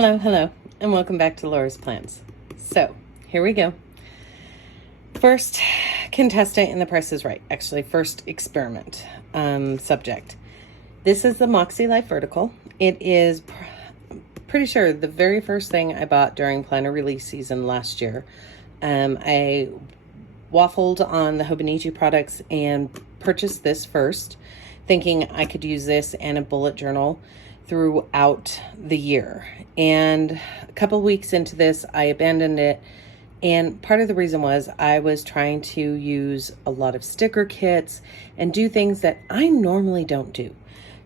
Hello, and welcome back to Lora's Plans. So, here we go. First contestant in The Price is Right. Actually, first experiment subject. This is the MakseLife Vertical. It is pretty sure the very first thing I bought during planner release season last year. I waffled on the Hobonichi products and purchased this first, thinking I could use this and a bullet journal throughout the year. And a couple weeks into this, I abandoned it. And part of the reason was I was trying to use a lot of sticker kits and do things that I normally don't do.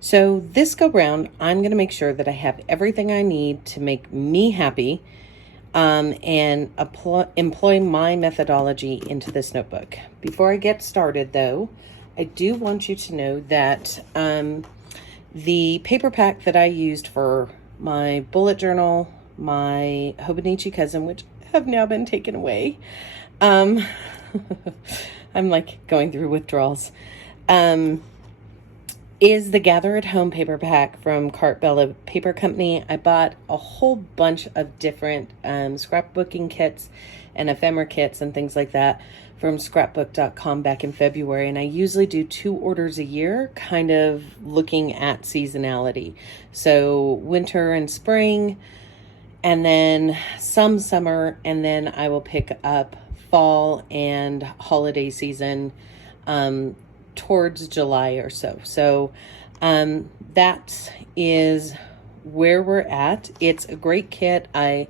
So this go round, I'm going to make sure that I have everything I need to make me happy and employ my methodology into this notebook. Before I get started, though, I do want you to know that the paper pack that I used for my bullet journal, my Hobonichi cousin, which have now been taken away. I'm like going through withdrawals. Is the Gather at Home paper pack from Cartbella Paper Company. I bought a whole bunch of different scrapbooking kits and ephemera kits and things like that from scrapbook.com back in February. And I usually do 2 orders a year, kind of looking at seasonality. So winter and spring, and then some summer, and then I will pick up fall and holiday season towards July or so. So that is where we're at. It's a great kit. I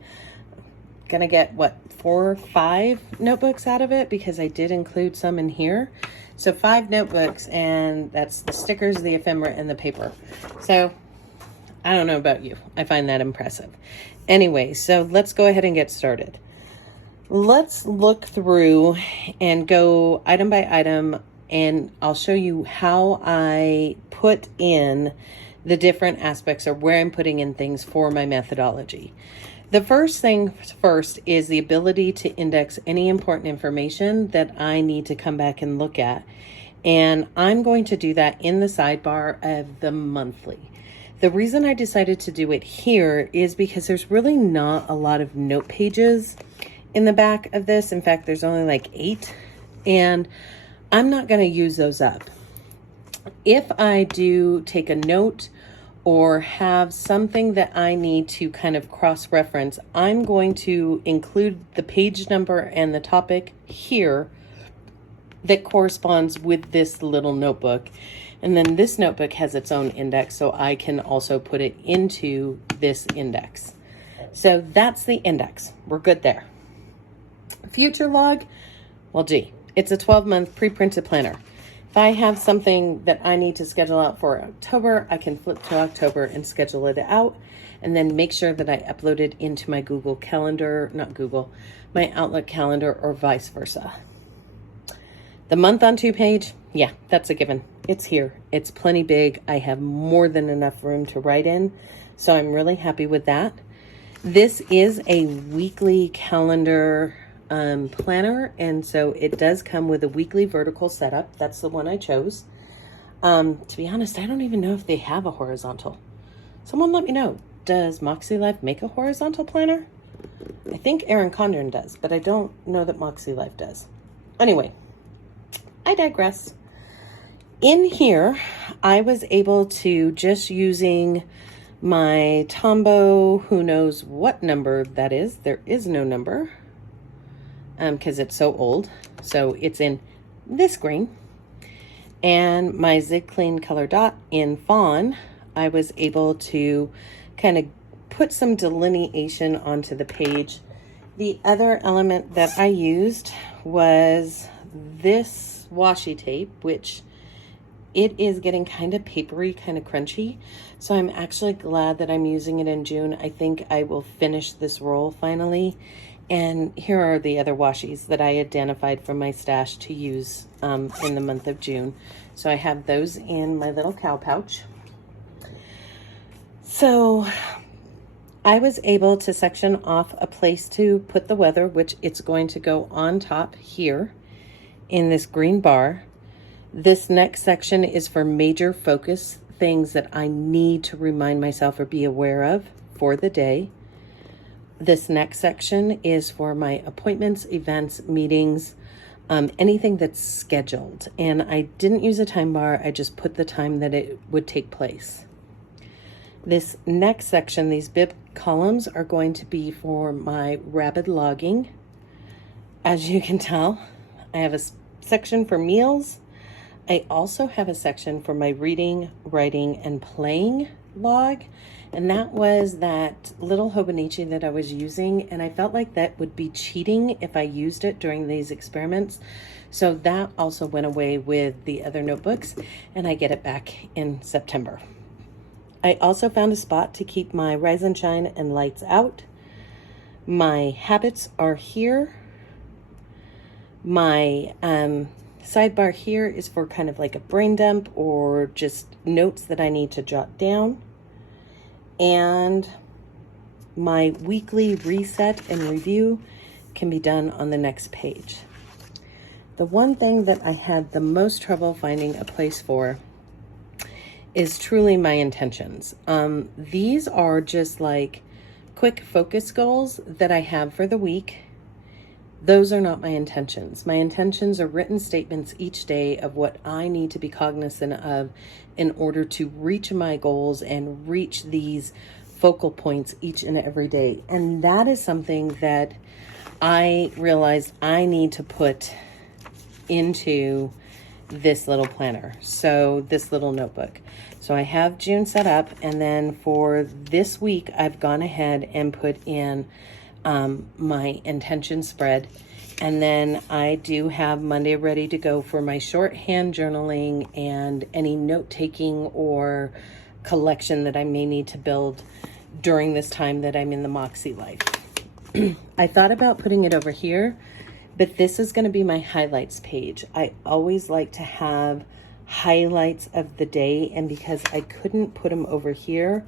gonna get 4 or 5 notebooks out of it because I did include some in here. So 5 notebooks, and that's the stickers, the ephemera, and the paper. So I don't know about you. I find that impressive. Anyway, so let's go ahead and get started. Let's look through and go item by item, and I'll show you how I put in the different aspects, or where I'm putting in things for my methodology. The first thing first is the ability to index any important information that I need to come back and look at. And I'm going to do that in the sidebar of the monthly. The reason I decided to do it here is because there's really not a lot of note pages in the back of this. In fact, there's only like 8, and I'm not going to use those up. If I do take a note or have something that I need to kind of cross-reference, I'm going to include the page number and the topic here that corresponds with this little notebook. And then this notebook has its own index, so I can also put it into this index. So that's the index. We're good there. Future log, well, gee, it's a 12-month pre-printed planner. If I have something that I need to schedule out for October, I can flip to October and schedule it out, and then make sure that I upload it into my Google Calendar, my Outlook calendar, or vice versa. The month on 2 page, yeah, that's a given. It's here. It's plenty big. I have more than enough room to write in, so I'm really happy with that. This is a weekly calendar planner, and so it does come with a weekly vertical setup. That's the one I chose. To be honest, I don't even know if they have a horizontal. Someone let me know. Does MakseLife make a horizontal planner? I think Erin Condren does, but I don't know that MakseLife does. Anyway, I digress. In here, I was able to, just using my Tombow, who knows what number that is. There is no number because it's so old. So it's in this green. And my Zig Clean color dot in fawn, I was able to kind of put some delineation onto the page. The other element that I used was this washi tape, which it is getting kind of papery, kind of crunchy. So I'm actually glad that I'm using it in June. I think I will finish this roll finally. And here are the other washies that I identified from my stash to use in the month of June. So I have those in my little cow pouch. So I was able to section off a place to put the weather, which it's going to go on top here in this green bar. This next section is for major focus things that I need to remind myself or be aware of for the day. This next section is for my appointments, events, meetings, anything that's scheduled. And I didn't use a time bar. I just put the time that it would take place. This next section, these bib columns, are going to be for my rapid logging. As you can tell, I have a section for meals. I also have a section for my reading, writing, and playing log. And that was that little Hobonichi that I was using. And I felt like that would be cheating if I used it during these experiments. So that also went away with the other notebooks, and I get it back in September. I also found a spot to keep my Rise and Shine and Lights Out. My habits are here. My sidebar here is for kind of like a brain dump or just notes that I need to jot down. And my weekly reset and review can be done on the next page. The one thing that I had the most trouble finding a place for is truly my intentions. These are just like quick focus goals that I have for the week. Those are not my intentions. My intentions are written statements each day of what I need to be cognizant of in order to reach my goals and reach these focal points each and every day. And that is something that I realized I need to put into this little planner. So this little notebook. So I have June set up, and then for this week, I've gone ahead and put in my intention spread. And then I do have Monday ready to go for my shorthand journaling and any note-taking or collection that I may need to build during this time that I'm in the MakseLife. I thought about putting it over here, but this is going to be my highlights page. I always like to have highlights of the day, and because I couldn't put them over here,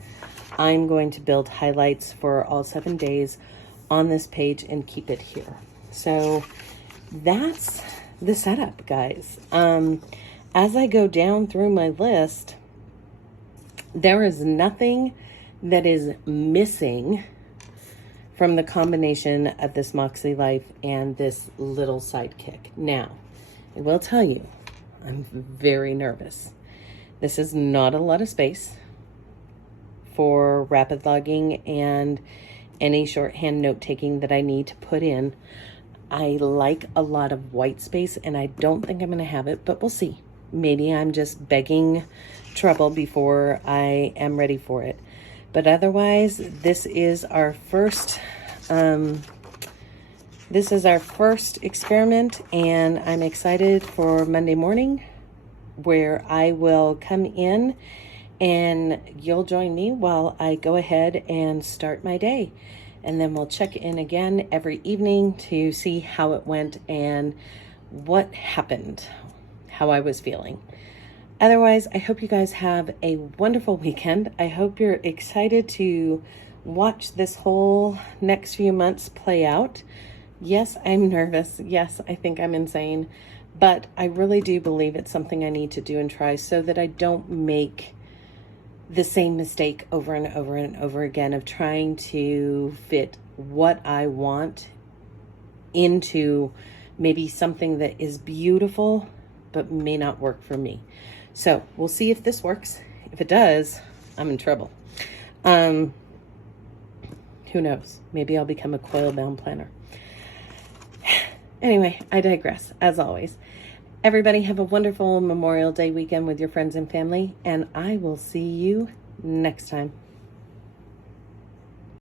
I'm going to build highlights for all 7 days on this page and keep it here. So that's the setup, guys. As I go down through my list, there is nothing that is missing from the combination of this MakseLife and this little sidekick. Now, I will tell you, I'm very nervous. This is not a lot of space for rapid logging and any shorthand note-taking that I need to put in. I like a lot of white space, and I don't think I'm going to have it, but we'll see. Maybe I'm just begging trouble before I am ready for it. But otherwise, this is our first experiment, and I'm excited for Monday morning, where I will come in and you'll join me while I go ahead and start my day. And then we'll check in again every evening to see how it went and what happened, how I was feeling. Otherwise, I hope you guys have a wonderful weekend. I hope you're excited to watch this whole next few months play out. Yes, I'm nervous. Yes, I think I'm insane. But I really do believe it's something I need to do and try so that I don't make the same mistake over and over and over again of trying to fit what I want into maybe something that is beautiful but may not work for me. So we'll see if this works. If it does, I'm in trouble. Who knows? Maybe I'll become a coil-bound planner. Anyway, I digress, as always. Everybody have a wonderful Memorial Day weekend with your friends and family, and I will see you next time.